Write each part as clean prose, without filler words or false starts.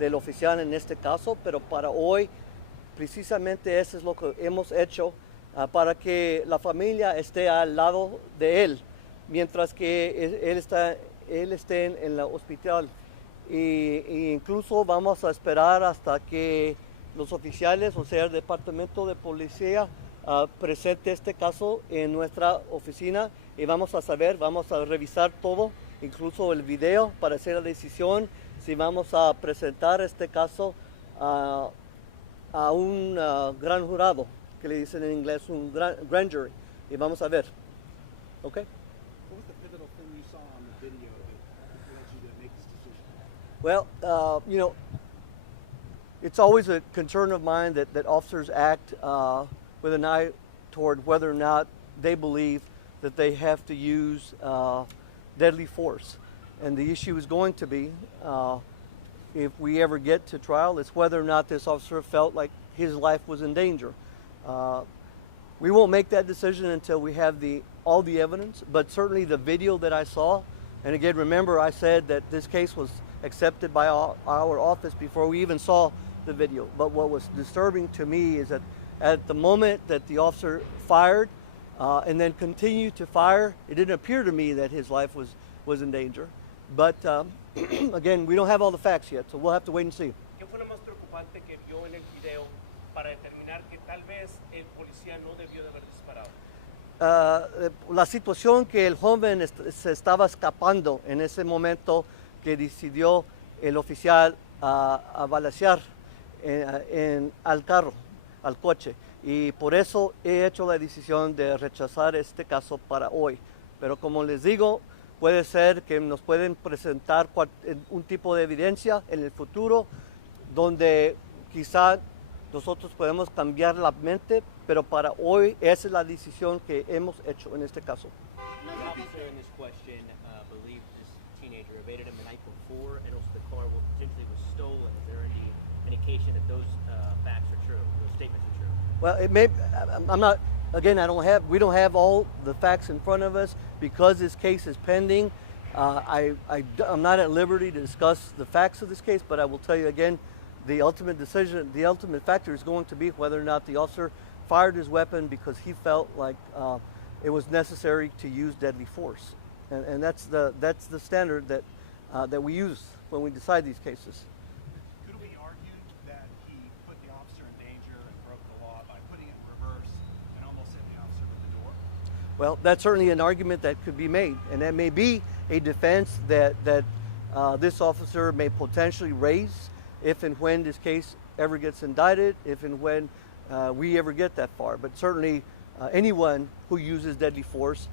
del oficial en este caso, pero para hoy precisamente eso es lo que hemos hecho para que la familia esté al lado de él, mientras que él esté en el hospital. Y incluso vamos a esperar hasta que los oficiales, o sea, el Departamento de Policía, presente este caso en nuestra oficina y vamos a revisar todo, incluso el video, para hacer la decisión si vamos a presentar este caso a un gran jurado, que le dicen en inglés un grand jury, y vamos a ver. ¿Ok? What was the pivotal thing you saw on the video that led you to make this decision? Well, it's always a concern of mine that officers act with an eye toward whether or not they believe that they have to use deadly force. And the issue is going to be, if we ever get to trial, it's whether or not this officer felt like his life was in danger. We won't make that decision until we have all the evidence, but certainly the video that I saw, and again, remember I said that this case was accepted by our office before we even saw the video. But what was disturbing to me is that at the moment that the officer fired and then continued to fire, it didn't appear to me that his life was in danger. But again, we don't have all the facts yet, so we'll have to wait and see. ¿Qué fue lo más preocupante que vio en el video para determinar que tal vez el policía no debió de haber disparado? La situación que el joven se estaba escapando en ese momento que decidió el oficial a balacear al carro, al coche. Y por eso he hecho la decisión de rechazar este caso para hoy. Pero como les digo, puede ser que nos pueden presentar un tipo de evidencia en el futuro donde quizá nosotros podemos cambiar la mente, pero para hoy esa es la decisión que hemos hecho en este caso. The officer in this question believed this teenager evaded him the night before, and also the car potentially was stolen. Is there any indication that those facts are true, those statements are true? Well, it may. I'm not. Again, we don't have all the facts in front of us because this case is pending. I'm not at liberty to discuss the facts of this case, but I will tell you again, the ultimate decision, the ultimate factor is going to be whether or not the officer fired his weapon because he felt like it was necessary to use deadly force, and that's the standard that we use when we decide these cases. Could we argue that he put the officer in danger and broke the law by putting it in reverse and almost hit the officer with the door? Well, that's certainly an argument that could be made, and that may be a defense that this officer may potentially raise if and when this case ever gets indicted, if and when we ever get that far. But certainly anyone who uses deadly force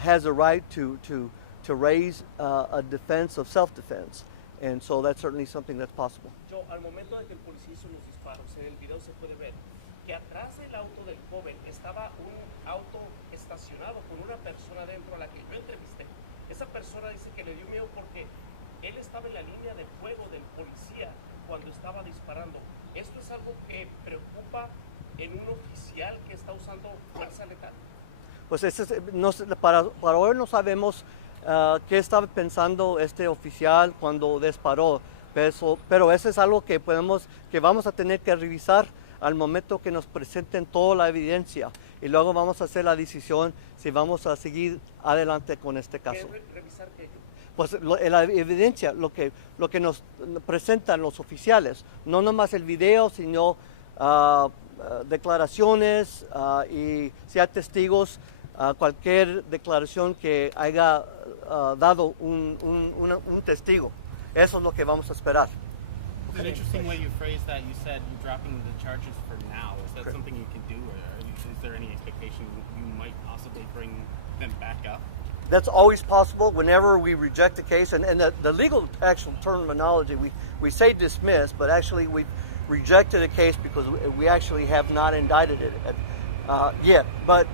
has a right to raise a defense of self-defense. And so that's certainly something that's possible. Yo, al momento de que el policía hizo los disparos, en el video se puede ver que atrás del auto del joven estaba un auto estacionado con una persona dentro a la que yo entrevisté. Esa persona dice que le dio miedo porque él estaba en la línea de fuego del policía cuando estaba disparando. ¿Esto es algo que preocupa en un oficial que está usando fuerza letal? Pues para hoy no sabemos qué estaba pensando este oficial cuando disparó, pero eso es algo que vamos a tener que revisar al momento que nos presenten toda la evidencia y luego vamos a hacer la decisión si vamos a seguir adelante con este caso. ¿Qué revisar qué? Pues la evidencia, lo que nos presentan los oficiales, no nomás el video, sino declaraciones y si hay testigos, cualquier declaración que haya dado un testigo. Eso es lo que vamos a esperar. It's an interesting way you phrased that. You said you're dropping the charges for now. Is that Correct. something you can do, or is there any expectation you might possibly bring them back up? That's always possible whenever we reject a case. And the legal actual terminology, we say dismiss, but actually we've rejected a case because we actually have not indicted it yet. But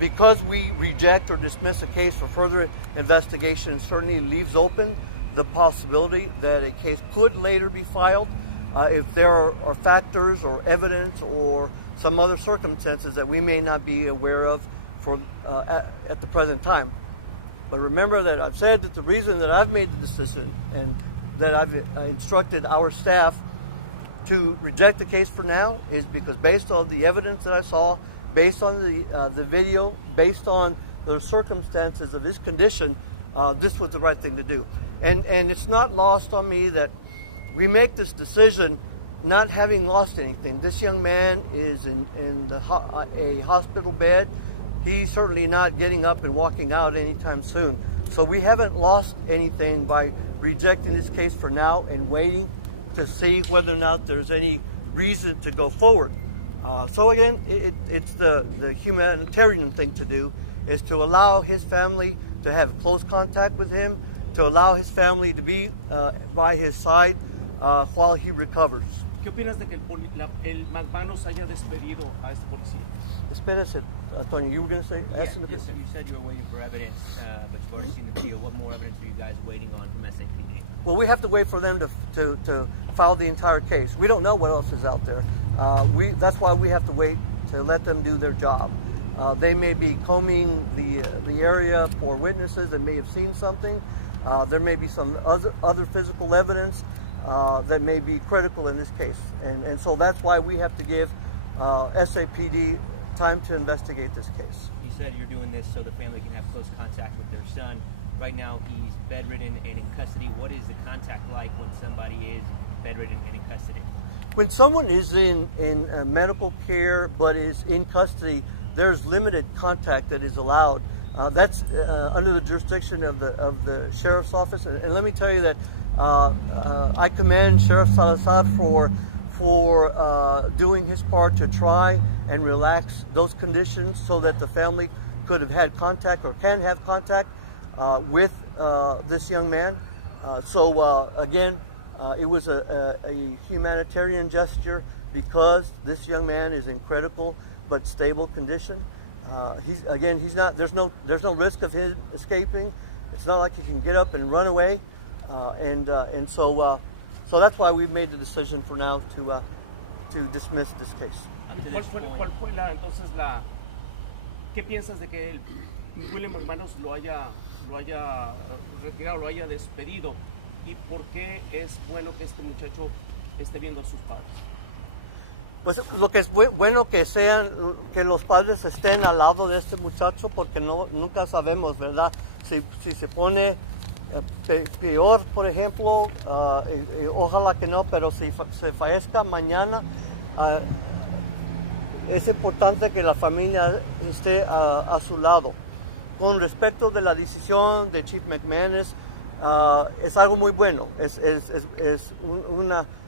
because we reject or dismiss a case for further investigation, it certainly leaves open the possibility that a case could later be filed if there are factors or evidence or some other circumstances that we may not be aware of at the present time. But remember that I've said that the reason that I've made the decision and that I've instructed our staff to reject the case for now is because based on the evidence that I saw, based on the video, based on the circumstances of his condition, this was the right thing to do. And it's not lost on me that we make this decision not having lost anything. This young man is in a hospital bed. He's certainly not getting up and walking out anytime soon. So we haven't lost anything by rejecting this case for now and waiting to see whether or not there's any reason to go forward. So again, it's the humanitarian thing to do, is to allow his family to have close contact with him, to allow his family to be by his side while he recovers. ¿Qué opinas de que el McManus haya despedido a este policía? Espérese, Antonio, you were going to say? Yes, you said you were waiting for evidence, but you've already seen the video. What more evidence are you guys waiting on from SAPD? Well, we have to wait for them to file the entire case. We don't know what else is out there. That's why we have to wait to let them do their job. They may be combing the area for witnesses that may have seen something. There may be some other physical evidence that may be critical in this case. And so that's why we have to give SAPD time to investigate this case. You said you're doing this so the family can have close contact with their son. Right now he's bedridden and in custody. What is the contact like when somebody is bedridden and in custody? When someone is in medical care but is in custody, there's limited contact that is allowed. That's under the jurisdiction of the sheriff's office. And let me tell you that I commend Sheriff Salazar for doing his part to try and relax those conditions so that the family could have had contact or can have contact with this young man. Again, it was a humanitarian gesture because this young man is in critical but stable condition. He's not. There's no risk of him escaping. It's not like he can get up and run away, so that's why we've made the decision for now to dismiss this case. ¿Cuál fue qué piensas de que William McManus lo haya retirado, lo haya despedido? ¿Y por qué es bueno que este muchacho esté viendo a sus padres? Pues lo que es bueno que los padres estén al lado de este muchacho, porque nunca sabemos, ¿verdad? Si se pone peor, por ejemplo, ojalá que no, pero si se fallezca mañana, es importante que la familia esté a su lado. Con respecto de la decisión de Chief McManus, es algo muy bueno, es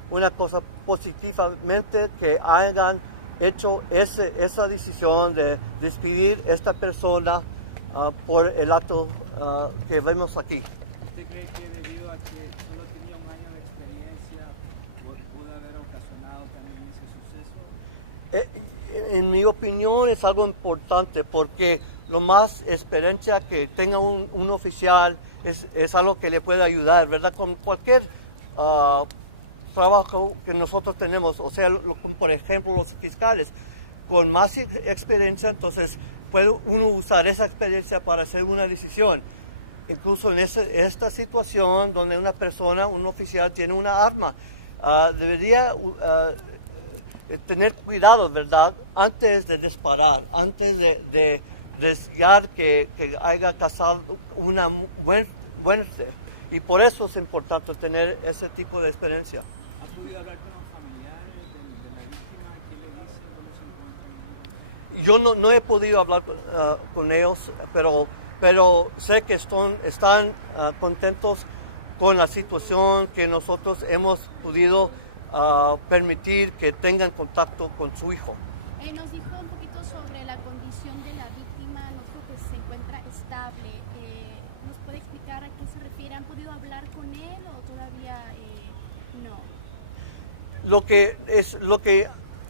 una cosa positivamente que hayan hecho esa decisión de despedir a esta persona por el acto que vemos aquí. ¿Usted cree que debido a que solo tenía un año de experiencia pudo haber ocasionado también ese suceso? En mi opinión es algo importante porque lo más experiencia que tenga un oficial es algo que le puede ayudar, ¿verdad? Con cualquier trabajo que nosotros tenemos, o sea, por ejemplo los fiscales, con más experiencia, entonces puede uno usar esa experiencia para hacer una decisión. Incluso en esta situación donde una persona, un oficial tiene una arma, debería tener cuidado, ¿verdad? Antes de disparar, antes de desear que haya causado una muerte. Y por eso es importante tener ese tipo de experiencia. ¿Ha podido hablar con los familiares de la víctima? ¿Qué le dicen? ¿Cómo se encuentran? Yo no he podido hablar con ellos, pero sé que están contentos con la situación, que nosotros hemos podido permitir que tengan contacto con su hijo. Nos dijo un poquito sobre la condición de la víctima, nos dijo que se encuentra estable. ¿Nos puede explicar a qué se refiere? ¿Han podido hablar con él o todavía no? Lo que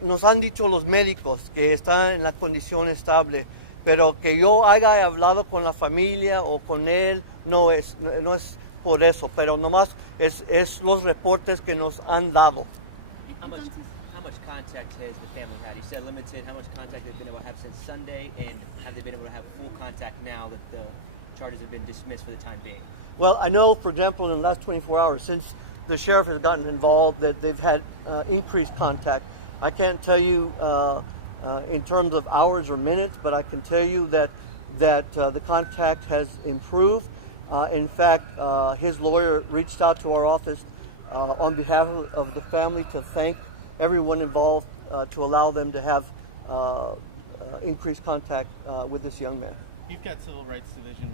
nos han dicho los médicos, que está en la condición estable, pero que yo haya hablado con la familia o con él no es por eso, pero nomás es los reportes que nos han dado. How much contact has the family had? You said limited. How much contact they've been able to have since Sunday, and have they been able to have full contact now that the charges have been dismissed for the time being? Well, I know, for example, in the last 24 hours, since the sheriff has gotten involved, that they've had increased contact. I can't tell you in terms of hours or minutes, but I can tell you that the contact has improved. In fact, his lawyer reached out to our office on behalf of the family to thank everyone involved to allow them to have increased contact with this young man. You've got Civil Rights Division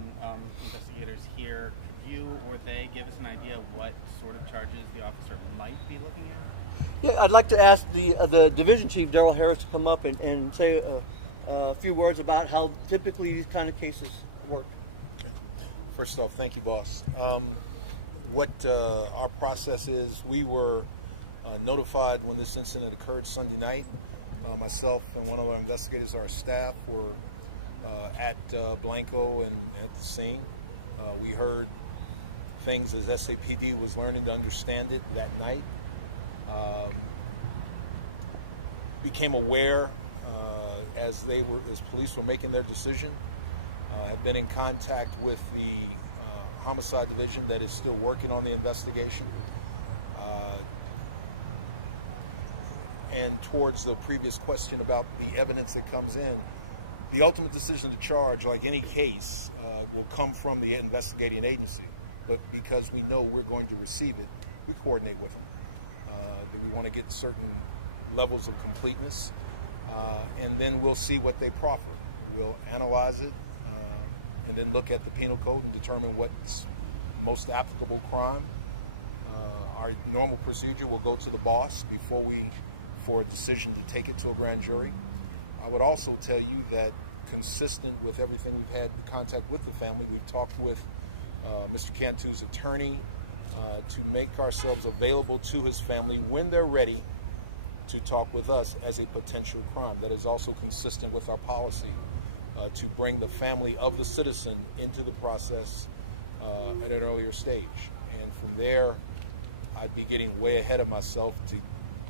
investigators here. Could you or they give us an idea of what sort of charges the officer might be looking at? Yeah, I'd like to ask the division chief, Daryl Harris, to come up and say a few words about how typically these kind of cases work. First off, thank you, boss. What our process is, we were notified when this incident occurred Sunday night. Myself and one of our investigators, our staff, were at Blanco and at the scene. We heard things as SAPD was learning to understand it that night. Became aware as police were making their decision. Have been in contact with the homicide division that is still working on the investigation. And towards the previous question about the evidence that comes in, the ultimate decision to charge, like any case, will come from the investigating agency. But because we know we're going to receive it, we coordinate with them. We want to get certain levels of completeness, and then we'll see what they proffer. We'll analyze it, and then look at the penal code and determine what's most applicable crime. Our normal procedure will go to the boss for a decision to take it to a grand jury. I would also tell you that, consistent with everything we've had contact with the family, we've talked with Mr. Cantu's attorney to make ourselves available to his family when they're ready to talk with us as a potential crime. That is also consistent with our policy to bring the family of the citizen into the process at an earlier stage. And from there, I'd be getting way ahead of myself to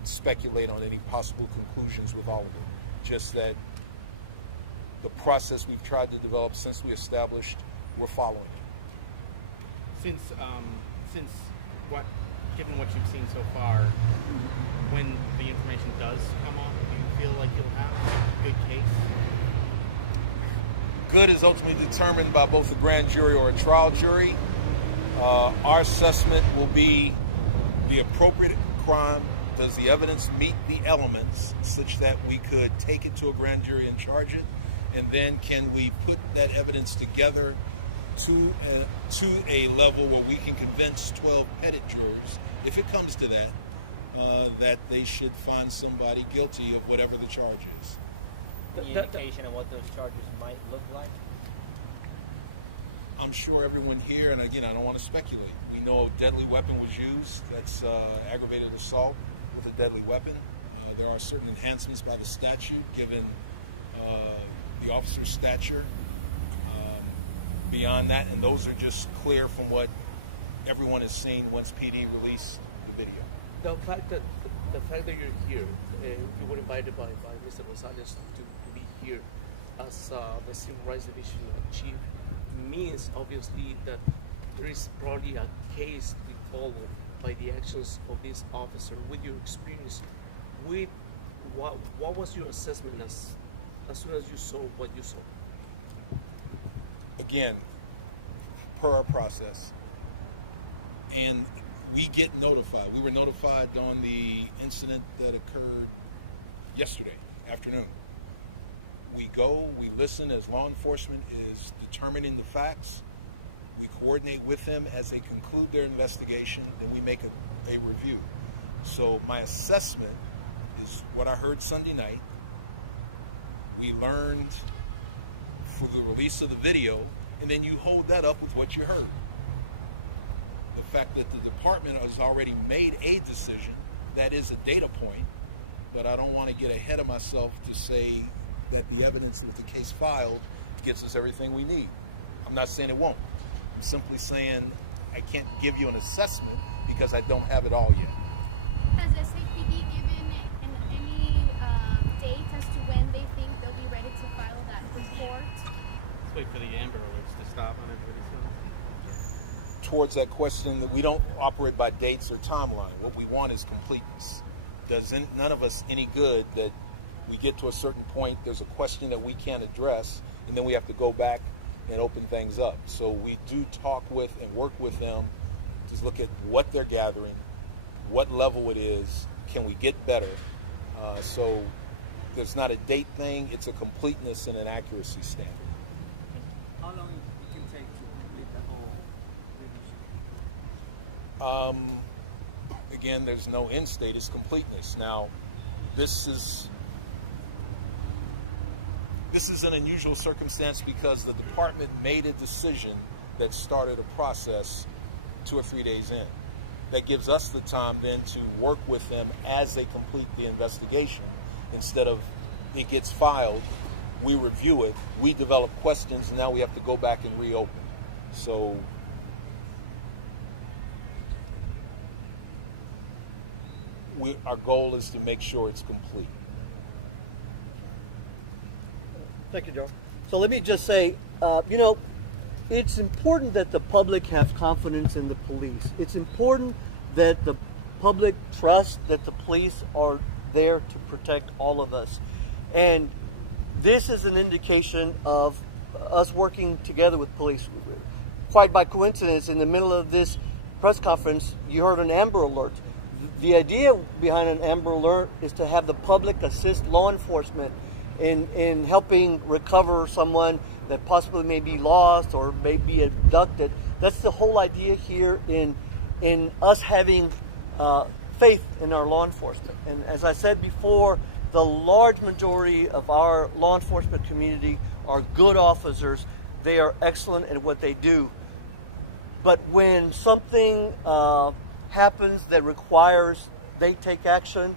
speculate on any possible conclusions with all of it. Just that the process we've tried to develop since we established, we're following it. Given what you've seen so far, when the information does come on, do you feel like you'll have a good case? Good is ultimately determined by both a grand jury or a trial jury. Our assessment will be the appropriate crime. Does the evidence meet the elements such that we could take it to a grand jury and charge it? And then can we put that evidence together to a level where we can convince 12 pettit jurors, if it comes to that, that they should find somebody guilty of whatever the charge is? Any indication of what those charges might look like? I'm sure everyone here, and again, I don't want to speculate. We know a deadly weapon was used. That's aggravated assault with a deadly weapon. There are certain enhancements by the statute given the officer's stature. Beyond that, and those are just clear from what everyone has seen once PD released the video. The fact that you're here, you were invited by Mr. Rosales to be here as the Civil Rights Division chief, means obviously that there is probably a case to be followed by the actions of this officer. With your experience, with what was your assessment as soon as you saw what you saw? Again, per our process, and we get notified. We were notified on the incident that occurred yesterday afternoon. We go, we listen as law enforcement is determining the facts. We coordinate with them as they conclude their investigation, then we make a review. So my assessment is what I heard Sunday night. We learned through the release of the video, and then you hold that up with what you heard. The fact that the department has already made a decision, that is a data point, but I don't want to get ahead of myself to say that the evidence with the case filed gets us everything we need. I'm not saying it won't. I'm simply saying I can't give you an assessment because I don't have it all yet. Has SAPD given any date as to when they think they'll be ready to file that report? just wait for the Amber Alerts to stop on everybody's phone? Towards that question, that we don't operate by dates or timeline. What we want is completeness. Does none of us any good that we get to a certain point, there's a question that we can't address, and then we have to go back and open things up. So we do talk with and work with them to look at what they're gathering, what level it is, can we get better. So there's not a date thing, it's a completeness and an accuracy standard. How long it can take to complete the whole leadership? Again, there's no end state, it's completeness. Now, this is an unusual circumstance because the department made a decision that started a process 2 or 3 days in. That gives us the time then to work with them as they complete the investigation. Instead of it gets filed, we review it, we develop questions, and now we have to go back and reopen. So our goal is to make sure it's complete. Thank you, Joe. So let me just say, it's important that the public has confidence in the police. It's important that the public trust that the police are there to protect all of us. And this is an indication of us working together with police. Quite by coincidence, in the middle of this press conference, you heard an Amber Alert. The idea behind an Amber Alert is to have the public assist law enforcement in helping recover someone that possibly may be lost or may be abducted. That's the whole idea here in us having faith in our law enforcement. And as I said before, the large majority of our law enforcement community are good officers. They are excellent at what they do. But when something happens that requires they take action,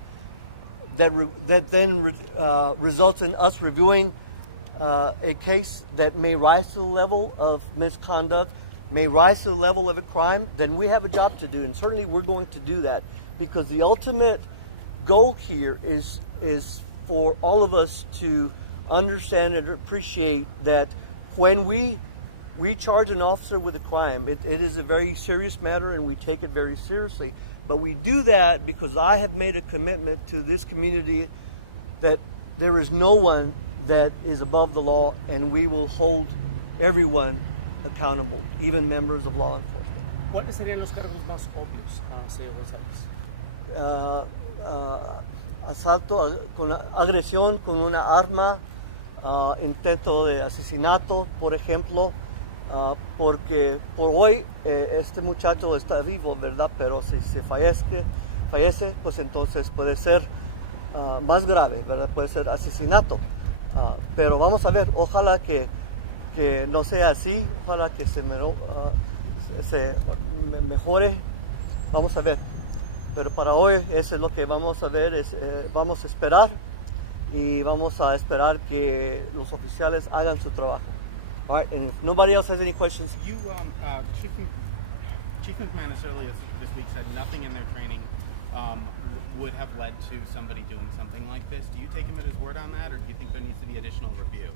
that then results in us reviewing a case that may rise to the level of misconduct, may rise to the level of a crime, then we have a job to do. And certainly we're going to do that, because the ultimate goal here is for all of us to understand and appreciate that when we charge an officer with a crime, it is a very serious matter and we take it very seriously. But we do that because I have made a commitment to this community that there is no one that is above the law, and we will hold everyone accountable, even members of law enforcement. ¿Cuáles serían los cargos más obvios, señor González? Asalto, con agresión con una arma, intento de asesinato, por ejemplo, porque por hoy este muchacho está vivo, ¿verdad? Pero si se fallece, pues entonces puede ser más grave, ¿verdad? Puede ser asesinato. Pero vamos a ver, ojalá que no sea así, ojalá que se mejore, vamos a ver. Pero para hoy eso es lo que vamos a ver, vamos a esperar y vamos a esperar que los oficiales hagan su trabajo. All right, and if nobody else has any questions. You, Chief McManus earlier this week said nothing in their training would have led to somebody doing something like this. Do you take him at his word on that, or do you think there needs to be additional review?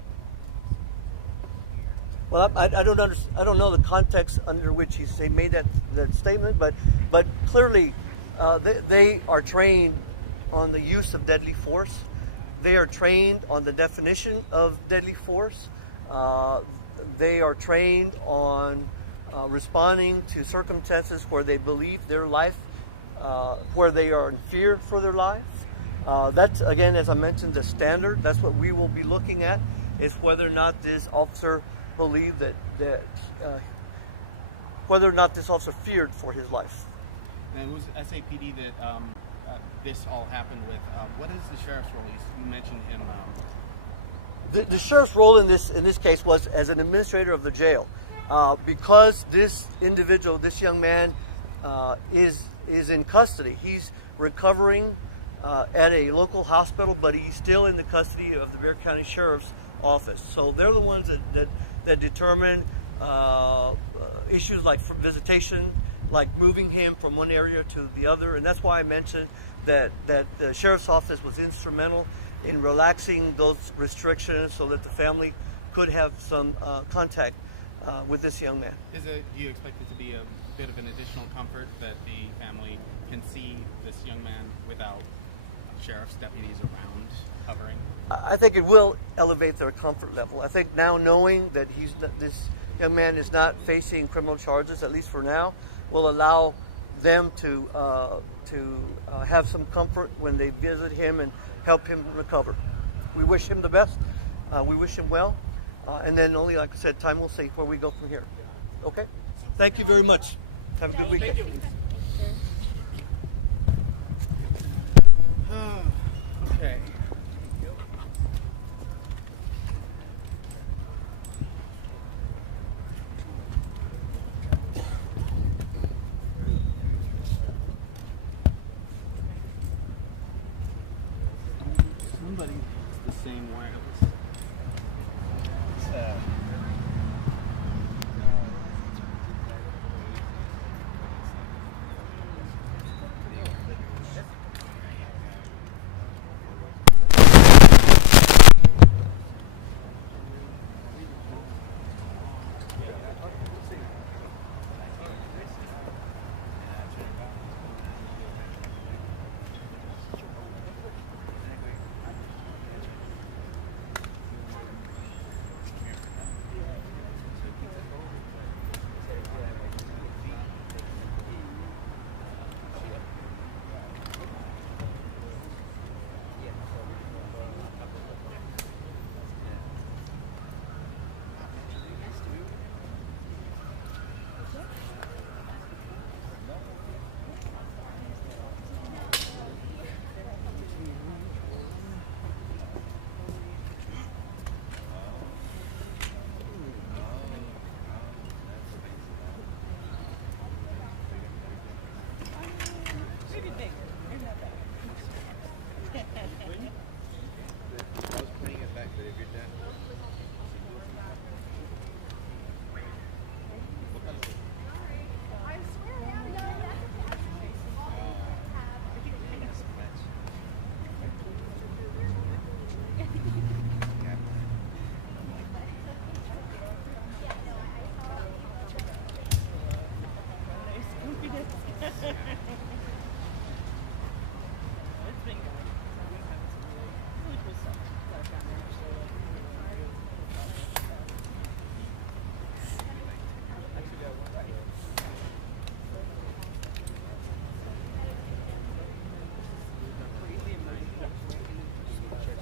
Well, I don't know the context under which he made that statement, but clearly they are trained on the use of deadly force. They are trained on the definition of deadly force. They are trained on responding to circumstances where they believe their life, where they are in fear for their lives. That's, again, as I mentioned, the standard. That's what we will be looking at, is whether or not this officer believed that whether or not this officer feared for his life. And it was SAPD that this all happened with. What is the sheriff's role? You mentioned him. The sheriff's role in this case was as an administrator of the jail, because this individual, this young man, is in custody. He's recovering at a local hospital, but he's still in the custody of the Bexar County Sheriff's Office. So they're the ones that determine issues like visitation, like moving him from one area to the other. And that's why I mentioned that the Sheriff's Office was instrumental in relaxing those restrictions so that the family could have some contact with this young man. Do you expect it to be a bit of an additional comfort that the family can see this young man without sheriff's deputies around hovering? I think it will elevate their comfort level. I think now knowing that this young man is not facing criminal charges, at least for now, will allow them to have some comfort when they visit him and help him recover. We wish him the best. We wish him well. And then only, like I said, time will say where we go from here. Okay? Thank you very much. Have a good weekend. Okay. Somebody the same wireless.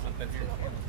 Something here.